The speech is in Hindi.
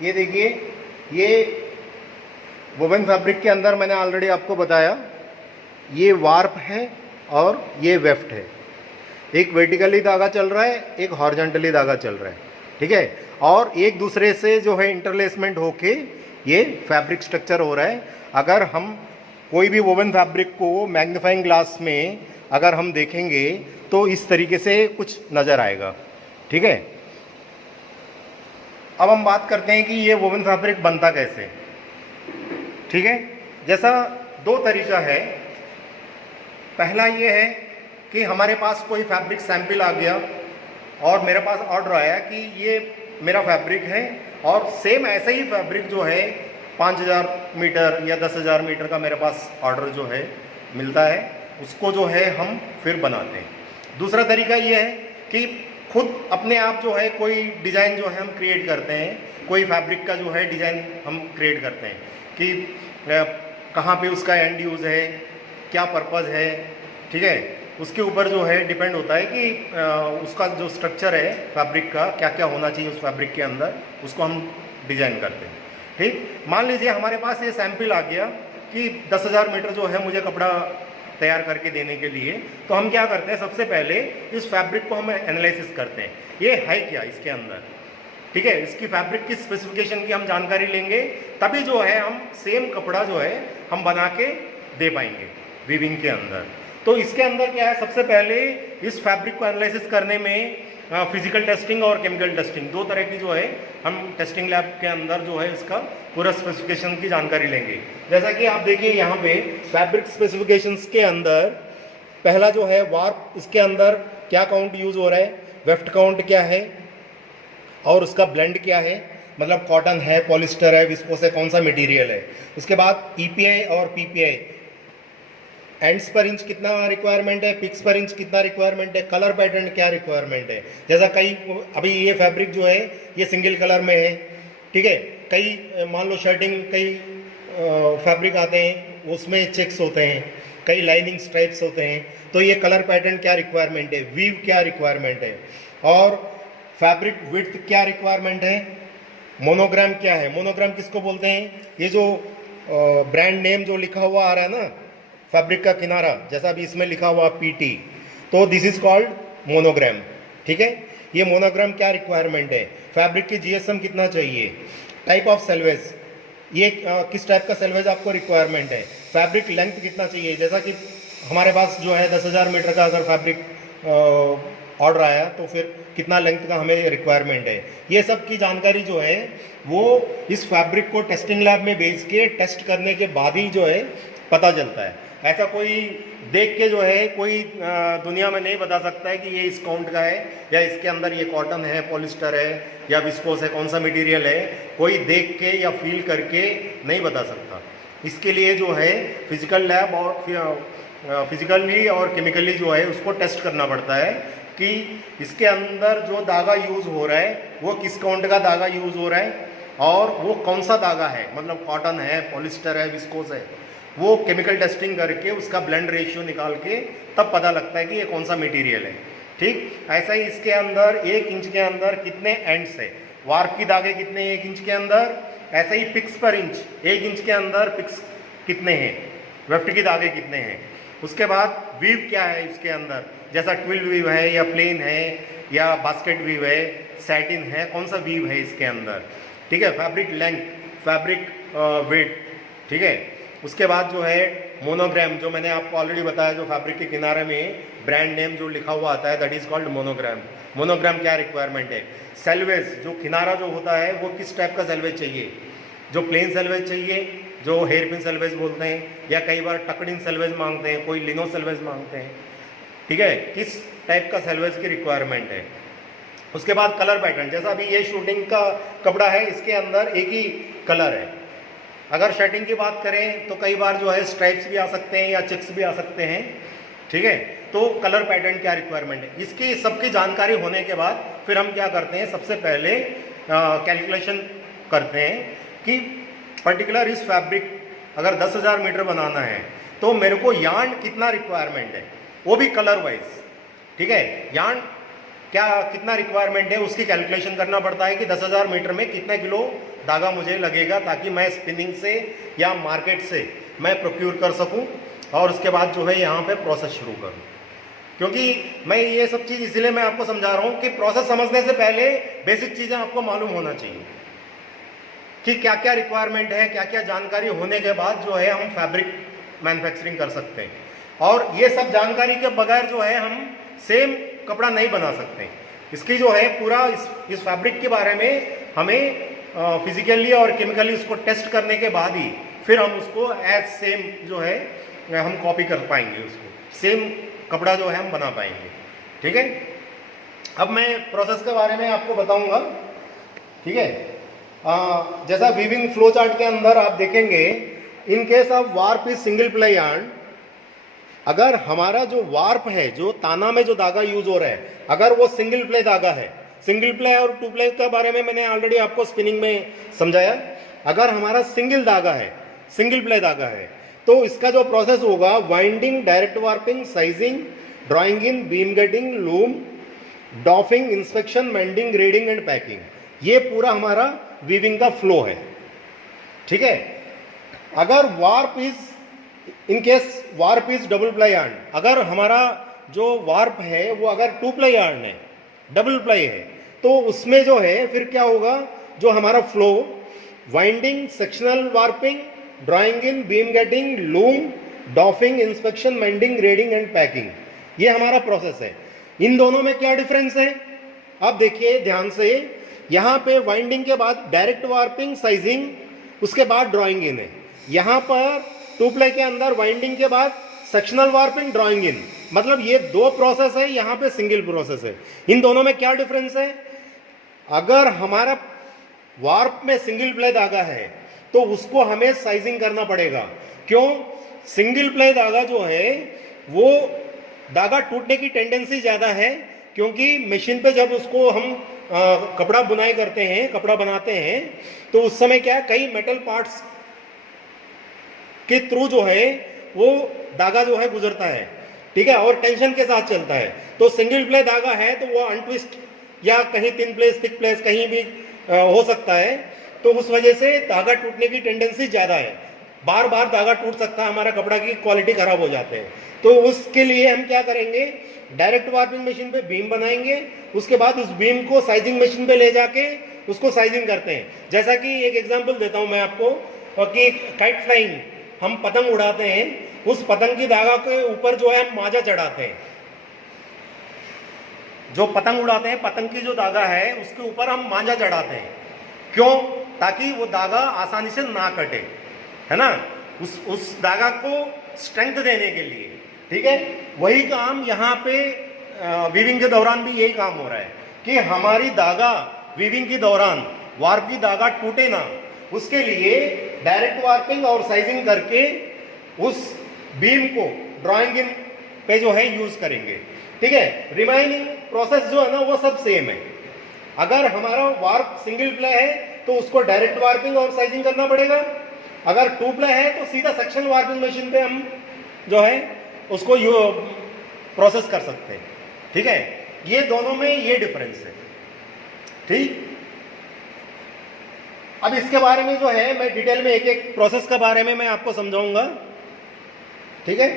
ये देखिए, ये वोवन फैब्रिक के अंदर मैंने ऑलरेडी आपको बताया, ये वार्प है और ये वेफ्ट है। एक वर्टिकली धागा चल रहा है, एक हॉरिजॉन्टली धागा चल रहा है, ठीक है। और एक दूसरे से जो है इंटरलेसमेंट होके ये फैब्रिक स्ट्रक्चर हो रहा है। अगर हम कोई भी वोवन फैब्रिक को मैग्नीफाइंग ग्लास में अगर हम देखेंगे तो इस तरीके से कुछ नज़र आएगा, ठीक है। अब हम बात करते हैं कि ये वोवन फैब्रिक बनता कैसे, ठीक है। जैसा दो तरीका है। पहला ये है कि हमारे पास कोई फैब्रिक सैंपल आ गया और मेरे पास ऑर्डर आया कि ये मेरा फैब्रिक है, और सेम ऐसा ही फैब्रिक जो है 5000 मीटर या 10,000 मीटर का मेरे पास ऑर्डर जो है मिलता है, उसको जो है हम फिर बनाते हैं। दूसरा तरीका ये है कि खुद अपने आप जो है कोई डिज़ाइन जो है हम क्रिएट करते हैं, कोई फैब्रिक का जो है डिज़ाइन हम क्रिएट करते हैं कि कहाँ पे उसका एंड यूज़ है, क्या पर्पज़ है, ठीक है। उसके ऊपर जो है डिपेंड होता है कि उसका जो स्ट्रक्चर है फैब्रिक का, क्या क्या होना चाहिए उस फैब्रिक के अंदर, उसको हम डिज़ाइन करते हैं, ठीक। मान लीजिए हमारे पास ये सैंपल आ गया कि 10,000 मीटर जो है मुझे कपड़ा तैयार करके देने के लिए, तो हम क्या करते हैं, सबसे पहले इस फैब्रिक को हम एनालिसिस करते हैं, ये है क्या इसके अंदर, ठीक है। इसकी फैब्रिक की स्पेसिफिकेशन की हम जानकारी लेंगे, तभी जो है हम सेम कपड़ा जो है हम बना के दे पाएंगे वीविंग के अंदर। तो इसके अंदर क्या है, सबसे पहले इस फैब्रिक को एनालिसिस करने में फिजिकल टेस्टिंग और केमिकल टेस्टिंग दो तरह की जो है हम टेस्टिंग लैब के अंदर जो है इसका पूरा स्पेसिफिकेशन की जानकारी लेंगे। जैसा कि आप देखिए यहाँ पे फैब्रिक स्पेसिफिकेशंस के अंदर पहला जो है वार्प, इसके अंदर क्या काउंट यूज़ हो रहा है, वेफ्ट काउंट क्या है और उसका ब्लेंड क्या है, मतलब कॉटन है, पॉलिस्टर है, विस्कोस है, कौन सा मटेरियल है। उसके बाद ईपीआई और पीपीआई, एंड्स पर इंच कितना रिक्वायरमेंट है, पिक्स पर इंच कितना रिक्वायरमेंट है, कलर पैटर्न क्या रिक्वायरमेंट है। जैसा कई अभी ये फैब्रिक जो है ये सिंगल कलर में है, ठीक है। कई मान लो शर्टिंग, कई फैब्रिक आते हैं उसमें चेक्स होते हैं, कई लाइनिंग स्ट्राइप्स होते हैं, तो ये कलर पैटर्न क्या रिक्वायरमेंट है, वीव क्या रिक्वायरमेंट है, और फैब्रिक विड्थ क्या रिक्वायरमेंट है, मोनोग्राम क्या है। मोनोग्राम किसको बोलते हैं, ये जो ब्रांड नेम जो लिखा हुआ आ रहा है ना फैब्रिक का किनारा, जैसा भी इसमें लिखा हुआ पीटी, तो दिस इज कॉल्ड मोनोग्राम, ठीक है। ये मोनोग्राम क्या रिक्वायरमेंट है, फैब्रिक की जीएसएम कितना चाहिए, टाइप ऑफ सेल्वेज, ये किस टाइप का सेल्वेज आपको रिक्वायरमेंट है, फैब्रिक लेंथ कितना चाहिए। जैसा कि हमारे पास जो है 10,000 मीटर का अगर फैब्रिक ऑर्डर आया तो फिर कितना लेंथ का हमें रिक्वायरमेंट है। ये सब की जानकारी जो है वो इस फैब्रिक को टेस्टिंग लैब में भेज के टेस्ट करने के बाद ही जो है पता चलता है। ऐसा कोई देख के जो है कोई दुनिया में नहीं बता सकता है कि ये इस काउंट का है या इसके अंदर ये कॉटन है, पॉलिस्टर है या विस्कोस है, कौन सा मटेरियल है, कोई देख के या फील करके नहीं बता सकता। इसके लिए जो है फिजिकल लैब और फिजिकली और केमिकली जो है उसको टेस्ट करना पड़ता है कि इसके अंदर जो धागा यूज़ हो रहा है वो किस काउंट का धागा यूज़ हो रहा है और वो कौन सा धागा है, मतलब कॉटन है, पॉलिस्टर है, विस्कोस है। वो केमिकल टेस्टिंग करके उसका ब्लेंड रेशियो निकाल के तब पता लगता है कि ये कौन सा मटेरियल है, ठीक। ऐसा ही इसके अंदर 1 इंच के अंदर कितने एंड्स है, वार्प की धागे कितने 1 इंच के अंदर, ऐसा ही पिक्स पर इंच 1 इंच के अंदर पिक्स कितने हैं, वेफ्ट की धागे कितने हैं। उसके बाद वीव क्या है इसके अंदर, जैसा ट्विल वीव है या प्लेन है या बास्केट वीव है, सैटिन है, कौन सा वीव है इसके अंदर, ठीक है। फैब्रिक लेंथ, फैब्रिक वेट, ठीक है। उसके बाद जो है मोनोग्राम, जो मैंने आपको ऑलरेडी बताया, जो फैब्रिक के किनारे में ब्रांड नेम जो लिखा हुआ आता है that is called monogram. Monogram क्या रिक्वायरमेंट है, सेल्वेज, जो किनारा जो होता है वो किस टाइप का सेल्वेज चाहिए, जो प्लेन सेल्वेज चाहिए, जो हेयर पिन सेल्वेज बोलते हैं, या कई बार टकडिन सेल्वेज मांगते हैं, कोई लिनो सेल्वेज मांगते हैं, ठीक है। किस टाइप का सेल्वेज की रिक्वायरमेंट है। उसके बाद कलर पैटर्न, जैसा अभी ये शूटिंग का कपड़ा है, इसके अंदर एक ही कलर है। अगर शर्टिंग की बात करें तो कई बार जो है स्ट्राइप्स भी आ सकते हैं या चेक्स भी आ सकते हैं, ठीक है। तो कलर पैटर्न क्या रिक्वायरमेंट है, इसकी सबकी जानकारी होने के बाद फिर हम क्या करते हैं, सबसे पहले कैलकुलेशन करते हैं कि पर्टिकुलर इस फैब्रिक अगर 10,000 मीटर बनाना है तो मेरे को यार्न कितना रिक्वायरमेंट है, वो भी कलर वाइज, ठीक है। यार्न क्या कितना रिक्वायरमेंट है उसकी कैलकुलेशन करना पड़ता है कि 10,000 मीटर में कितने किलो धागा मुझे लगेगा ताकि मैं स्पिनिंग से या मार्केट से मैं प्रोक्यूर कर सकूं और उसके बाद जो है यहाँ पे प्रोसेस शुरू करूँ। क्योंकि मैं ये सब चीज़ इसलिए मैं आपको समझा रहा हूँ कि प्रोसेस समझने से पहले बेसिक चीज़ें आपको मालूम होना चाहिए कि क्या क्या रिक्वायरमेंट है, क्या क्या जानकारी होने के बाद जो है हम फैब्रिक मैन्युफैक्चरिंग कर सकते हैं। और ये सब जानकारी के बगैर जो है हम सेम कपड़ा नहीं बना सकते। इसकी जो है पूरा इस फैब्रिक के बारे में हमें फिजिकली और केमिकली उसको टेस्ट करने के बाद ही फिर हम उसको एज सेम जो है हम कॉपी कर पाएंगे, उसको सेम कपड़ा जो है हम बना पाएंगे। ठीक है, अब मैं प्रोसेस के बारे में आपको बताऊंगा। ठीक है, जैसा वीविंग फ्लो चार्ट के अंदर आप देखेंगे, in case of warp is single play yarn, अगर हमारा जो वार्प है, जो ताना में जो धागा यूज हो रहा है, अगर वो सिंगल प्ले धागा है, सिंगल प्ले और टू प्ले के बारे में मैंने ऑलरेडी आपको स्पिनिंग में समझाया। अगर हमारा सिंगल धागा है, सिंगल प्ले धागा है, तो इसका जो प्रोसेस होगा, winding, direct warping, sizing, drawing in, beam getting, loom, doffing, inspection, mending, grading and packing, ये पूरा हमारा वीविंग का फ्लो है। ठीक है, अगर warp is, in case warp is double play yarn, अगर हमारा जो वार्प है वो अगर टू प्ले यार्न है, डबल प्ले है, तो उसमें जो है फिर क्या होगा, जो हमारा flow, winding, sectional warping, drawing in, beam getting, loom, doffing, inspection, mending, grading and packing, ये हमारा प्रोसेस है। इन दोनों में क्या डिफरेंस है, आप देखिए ध्यान से, यहाँ पे वाइंडिंग के बाद डायरेक्ट वार्पिंग, साइजिंग, उसके बाद ड्राइंग इन है। यहाँ पर टू प्ले के अंदर वाइंडिंग के बाद सेक्शनल वार्पिंग, ड्राइंग इन, मतलब ये दो प्रोसेस है, यहाँ पे सिंगल प्रोसेस है। इन दोनों में क्या डिफरेंस है, अगर हमारा वार्प में सिंगल प्ले धागा है तो उसको हमें साइजिंग करना पड़ेगा। क्यों, सिंगल प्ले धागा जो है वो धागा टूटने की टेंडेंसी ज़्यादा है, क्योंकि मशीन पे जब उसको हम कपड़ा बुनाई करते हैं, कपड़ा बनाते हैं, तो उस समय क्या, कई मेटल पार्ट्स के थ्रू जो है वो धागा जो है गुजरता है। ठीक है, और टेंशन के साथ चलता है। तो सिंगल प्ले धागा है तो वो अनट्विस्ट या कहीं थिन प्लेस, थिक प्लेस कहीं भी हो सकता है, तो उस वजह से धागा टूटने की टेंडेंसी ज़्यादा है, बार बार धागा टूट सकता है, हमारा कपड़ा की क्वालिटी खराब हो जाते हैं। तो उसके लिए हम क्या करेंगे, डायरेक्ट वार्पिंग मशीन पे बीम बनाएंगे, उसके बाद उस बीम को साइजिंग मशीन पे ले जाके उसको साइजिंग करते हैं। जैसा कि एक एग्जांपल देता हूं मैं आपको, कि काइट फ्लाइंग, हम पतंग उड़ाते हैं, उस पतंग की धागा के ऊपर जो है हम माजा चढ़ाते हैं। जो पतंग उड़ाते हैं, पतंग की जो धागा है उसके ऊपर हम मांझा चढ़ाते हैं। क्यों, ताकि वो धागा आसानी से ना कटे, है ना, उस धागा को स्ट्रेंथ देने के लिए। ठीक है, वही काम यहाँ पे वीविंग के दौरान भी यही काम हो रहा है कि हमारी धागा वीविंग के दौरान वार्प की धागा टूटे ना, उसके लिए डायरेक्ट वार्पिंग और साइजिंग करके उस बीम को ड्राइंग इन पे जो है यूज करेंगे। ठीक है, रिमाइनिंग प्रोसेस जो है ना वो सब सेम है। अगर हमारा वार्प सिंगल प्ले है तो उसको डायरेक्ट वार्पिंग और साइजिंग करना पड़ेगा, अगर टू प्ले है तो सीधा सेक्शन वार्पिंग मशीन पे हम जो है उसको प्रोसेस कर सकते हैं। ठीक है, ये दोनों में ये डिफरेंस है। ठीक, अब इसके बारे में जो है मैं डिटेल में एक एक प्रोसेस के बारे में मैं आपको समझाऊंगा। ठीक है,